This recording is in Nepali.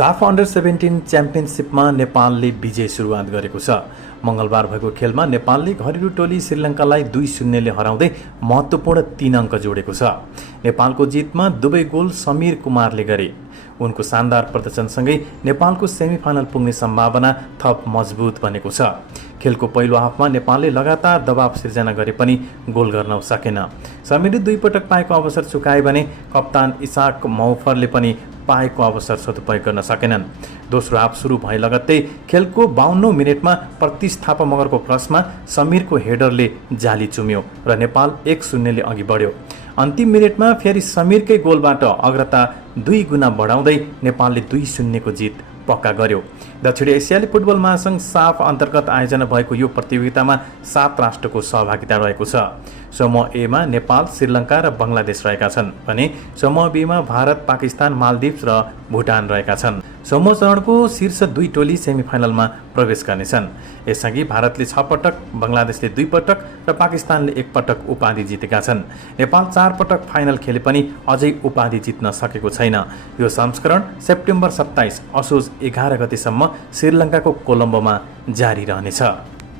साफ अन्डर 17 च्याम्पियनसिपमा नेपालले विजय सुरुवात गरेको छ। मंगलबार भएको खेलमा नेपालले घरेलु टोली श्रीलङ्कालाई 2-0 ले हराउँदै महत्त्वपूर्ण 3 अङ्क जोडेको छ। नेपालको जितमा दुवै गोल समीर कुमारले गरे। उनको शानदार प्रदर्शनसँगै नेपालको सेमिफाइनल पुग्ने सम्भावना थप मजबुत बनेको छ। खेलको पहिलो हाफमा नेपालले लगातार दबाव सिर्जना गरे पनि गोल गर्न सकेन। समीरले 2 पटक पाएको अवसर चुकाए भने कप्तान इसाक मौफरले पनि पाएको अवसर सदुपयोग गर्न सकेनन्। दोस्रो हाफ सुरु भए लगत्तै खेलको 52औं मिनेटमा प्रतिस्थापक मगरको क्रसमा समीरको हेडरले जाली चुम्यो र नेपाल 1-0 ले अघि बढ्यो। अन्तिम मिनेटमा फेरि समीरकै गोलबाट अग्रता 2 गुणा बढाउँदै नेपालले 2-0 को जित पक्का गर्यो। दक्षिण एसियाली फुटबल महासंघ साफ अन्तर्गत आयोजना भएको यो प्रतियोगितामा 7 राष्ट्रको सहभागिता रहेको छ। समूह ए मा नेपाल, श्रीलङ्का र बङ्गलादेश रहेका छन् भने समूह बी मा भारत, पाकिस्तान, मालदिप्स र भुटान रहेका छन्। समूह चरणको शीर्ष 2 टोली सेमिफाइनलमा प्रवेश गर्नेछन्। यसअघि भारतले 6 पटक, बङ्गलादेशले 2 पटक र पाकिस्तानले 1 पटक उपाधि जितेका छन्। नेपाल 4 पटक फाइनल खेले पनि अझै उपाधि जित्न सकेको छैन। यो संस्करण सेप्टेम्बर 27 असोज 11 गतेसम्म श्रीलङ्काको कोलम्बोमा जारी रहनेछ।